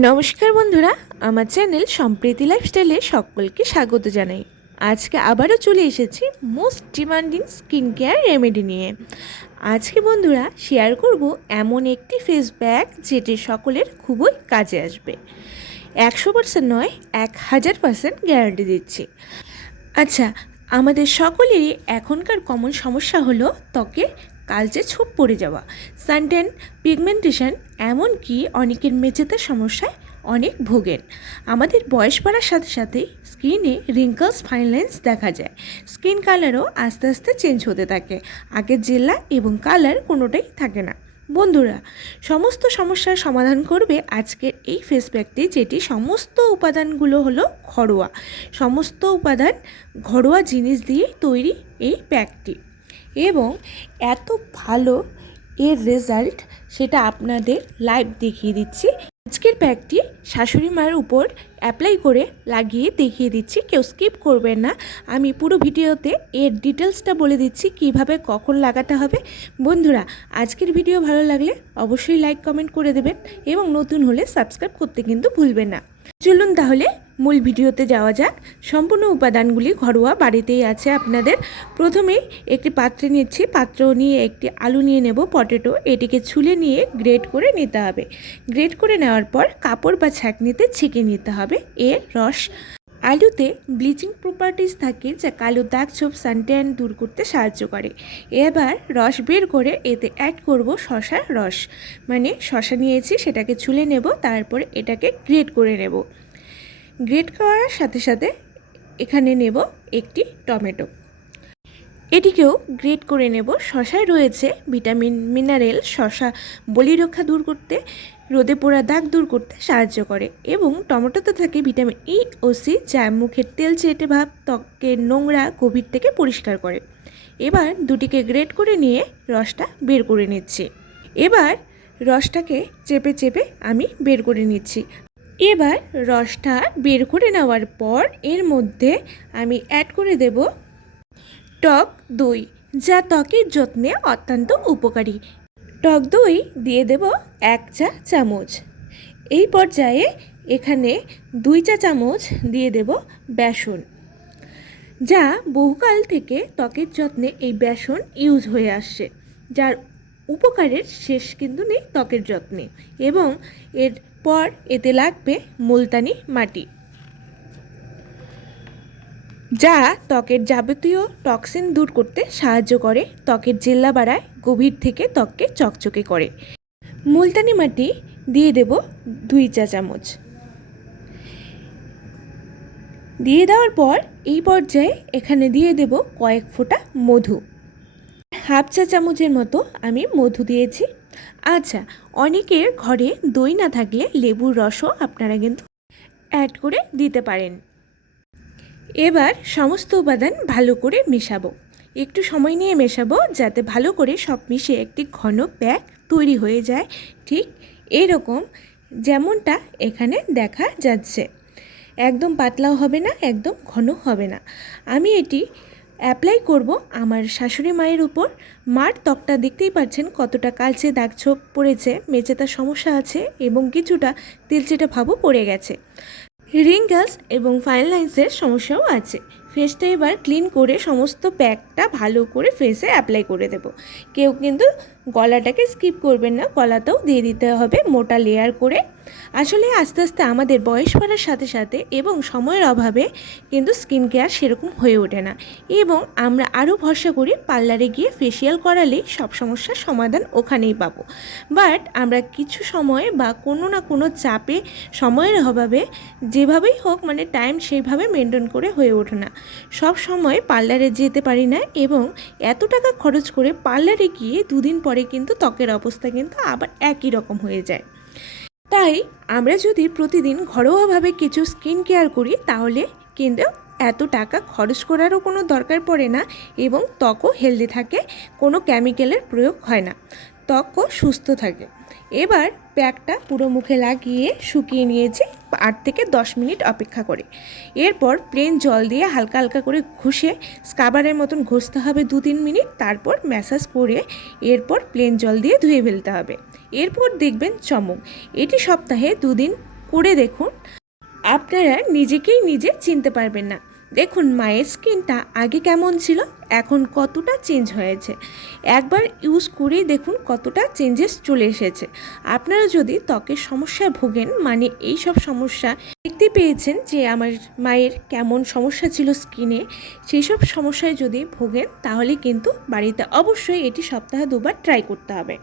নমস্কার বন্ধুরা, আমার চ্যানেল সম্প্রীতি লাইফস্টাইলে সকলকে স্বাগত জানাই। আজকে আবারও চলে এসেছি most demanding skin care remedy নিয়ে। আজকে বন্ধুরা শেয়ার করব এমন একটি ফেস প্যাক যেটি সকলের খুবই কাজে আসবে। একশো পার্সেন্ট নয়, এক হাজার পার্সেন্ট গ্যারান্টি দিচ্ছি। আচ্ছা আমাদের সকলেরই এখনকার কমন সমস্যা হলো ত্বকে কালচে ছোপ পড়ে যাওয়া। সানটেন, পিগমেন্টেশন, এমনকি অনেকের মেচেতে সমস্যায় অনেক ভোগেন। আমাদের বয়স বাড়ার সাথে সাথে স্কিনে রিঙ্কলস ফাইন লাইন্স দেখা যায়। স্কিন কালারও আস্তে আস্তে চেঞ্জ হতে থাকে। আগের জেলা এবং কালার কোনোটাই থাকে না। বন্ধুরা, সমস্ত সমস্যার সমাধান করবে আজকের এই ফেস প্যাকটি যেটি সমস্ত উপাদানগুলো হলো ঘরোয়া। সমস্ত উপাদান ঘরোয়া জিনিস দিয়ে তৈরি এই প্যাকটি এবং এত ভালো এর রেজাল্ট সেটা আপনাদের লাইভ দেখিয়ে দিচ্ছি। আজকের প্যাকটি শাশুড়ি মায়ের উপর অ্যাপ্লাই করে লাগিয়ে দেখিয়ে দিচ্ছি, কেউ স্কিপ করবেন না। আমি পুরো ভিডিওতে এর ডিটেলসটা বলে দিচ্ছি, কীভাবে কখন লাগাতে হবে। বন্ধুরা, আজকের ভিডিও ভালো লাগলে অবশ্যই লাইক কমেন্ট করে দেবেন এবং নতুন হলে সাবস্ক্রাইব করতে কিন্তু ভুলবেন না। চলুন তাহলে মূল ভিডিওতে যাওয়া যাক। সম্পূর্ণ উপাদানগুলি ঘরোয়া বাড়িতেই আছে আপনাদের। প্রথমেই একটি পাত্রে নিচ্ছি। পাত্র নিয়ে একটি আলু নিয়ে নেব, পটেটো। এটিকে ছুলে নিয়ে গ্রেট করে নিতে হবে। গ্রেট করে নেওয়ার পর কাপড় বা ছাঁকনিতে ছেঁকে নিতে হবে। এর রস। আলুতে ব্লিচিং প্রপার্টিস থাকে যা কালো দাগ, ছোপ, সানট্যান দূর করতে সাহায্য করে। এবার রস বের করে এতে অ্যাড করব শশার রস। মানে শশা নিয়েছি, সেটাকে ছুলে নেব, তারপরে এটাকে গ্রেট করে নেব। গ্রেট করার সাথে সাথে এখানে নেব একটি টমেটো। এটিকেও গ্রেট করে নেব। শশায় রয়েছে ভিটামিন, মিনারেল, শশা বলি রক্ষা দূর করতে, রোদে পোড়া দাগ দূর করতে সাহায্য করে এবং টমেটোতে থাকে ভিটামিন ই ও সি যা মুখের তেল চেটে ভাব, ত্বকের নোংরা গভীর থেকে পরিষ্কার করে। এবার দুটিকে গ্রেট করে নিয়ে রসটা বের করে নিচ্ছি। এবার রসটাকে চেপে চেপে আমি বের করে নিচ্ছি। এবার রসটা বের করে নেওয়ার পর এর মধ্যে আমি অ্যাড করে দেব টক দই, যা ত্বকের যত্নে অত্যন্ত উপকারী। টক দই দিয়ে দেব এক চা চামচ। এই পর্যায়ে এখানে দুই চা চামচ দিয়ে দেব বেসন, যা বহুকাল থেকে ত্বকের যত্নে এই বেসন ইউজ হয়ে আসছে, যার উপকারের শেষ কিন্তু নেই ত্বকের যত্নে এবং এরপর এতে লাগবে মুলতানি মাটি। যা ত্বকের যাবতীয় টক্সিন দূর করতে সাহায্য করে, ত্বকের জেল্লা বাড়ায়, গভীর থেকে ত্বককে চকচকে করে। মুলতানি মাটি দিয়ে দেব দুই চা চামচ। দিয়ে দেওয়ার পর এই পর্যায়ে এখানে দিয়ে দেব কয়েক ফোঁটা মধু। হাফ চা চামচের মতো আমি মধু দিয়েছি। আচ্ছা অনেকের ঘরে দই না থাকলে লেবুর রসও আপনারা কিন্তু অ্যাড করে দিতে পারেন। এবার সমস্ত উপাদান ভালো করে মেশাবো। একটু সময় নিয়ে মেশাবো যাতে ভালো করে সব মিশে একটি ঘন প্যাক তৈরি হয়ে যায়। ঠিক এরকম যেমনটা এখানে দেখা যাচ্ছে। একদম পাতলাও হবে না, একদম ঘন হবে না। আমি এটি অ্যাপ্লাই করব আমার শাশুড়ি মায়ের উপর। মার ত্বকটা দেখতেই পাচ্ছেন কতটা কালচে দাগ ছোপ পড়েছে মেচেতার সমস্যা আছে এবং কিছুটা তেলচেটা ভাবও পড়ে গেছে। রিঙ্গলস এবং ফাইন লাইন্সের সমস্যাও আছে। ফেসটা এবার ক্লিন করে সমস্ত প্যাকটা ভালো করে ফেসে অ্যাপ্লাই করে দেব। কেউ কিন্তু গলাটাকে স্কিপ করবেন না গলাতেও দিয়ে দিতে হবে মোটা লেয়ার করে। আসলে আস্তে আস্তে আমাদের বয়স বাড়ার সাথে সাথে এবং সময়ের অভাবে কিন্তু স্কিন কেয়ার সেরকম হয়ে ওঠে না। এবং আমরা আরও ভরসা করি পার্লারে গিয়ে ফেসিয়াল করালেই সব সমস্যার সমাধান ওখানেই পাবো। বাট আমরা কিছু সময় বা কোনো না কোনো চাপে সময়ের অভাবে যেভাবেই হোক মানে টাইম সেইভাবে মেনটেন করে হয়ে ওঠে না। সব সময় পার্লারে যেতে পারি না এবং এত টাকা খরচ করে পার্লারে গিয়ে দুদিন পরে কিন্তু ত্বকের অবস্থা কিন্তু আবার একই রকম হয়ে যায়। তাই আমরা যদি প্রতিদিন ঘরোয়াভাবে কিছু স্কিন কেয়ার করি, তাহলে কিন্তু এত টাকা খরচ করারও কোনো দরকার পড়ে না এবং ত্বকও হেলদি থাকে, কোনো কেমিক্যালের প্রয়োগ হয় না। ত্বকও সুস্থ থাকে। এবার প্যাকটা পুরো মুখে লাগিয়ে শুকিয়ে নিয়েছি আট থেকে দশ মিনিট অপেক্ষা করে। এরপর প্লেন জল দিয়ে হালকা হালকা করে ঘষে স্কাবারের মতন ঘষতে হবে দু তিন মিনিট, তারপর ম্যাসাজ করে এরপর প্লেন জল দিয়ে ধুয়ে ফেলতে হবে। এরপর দেখবেন চমক। এটি সপ্তাহে দুদিন করে দেখুন। আপনারা নিজেকেই নিজে চিনতে পারবেন না। দেখুন মায়ের স্কিনটা আগে কেমন ছিল, এখন কতটা চেঞ্জ হয়েছে। একবার ইউজ করেই দেখুন কতটা চেঞ্জেস চলে এসেছে। আপনারা যদি ত্বকের সমস্যায় ভোগেন মানে এই সব সমস্যা দেখতে পেয়েছেন যে আমার মায়ের কেমন সমস্যা ছিল স্কিনে, সেই সব সমস্যায় যদি ভোগেন, তাহলে কিন্তু বাড়িতে অবশ্যই এটি সপ্তাহে দুবার ট্রাই করতে হবে।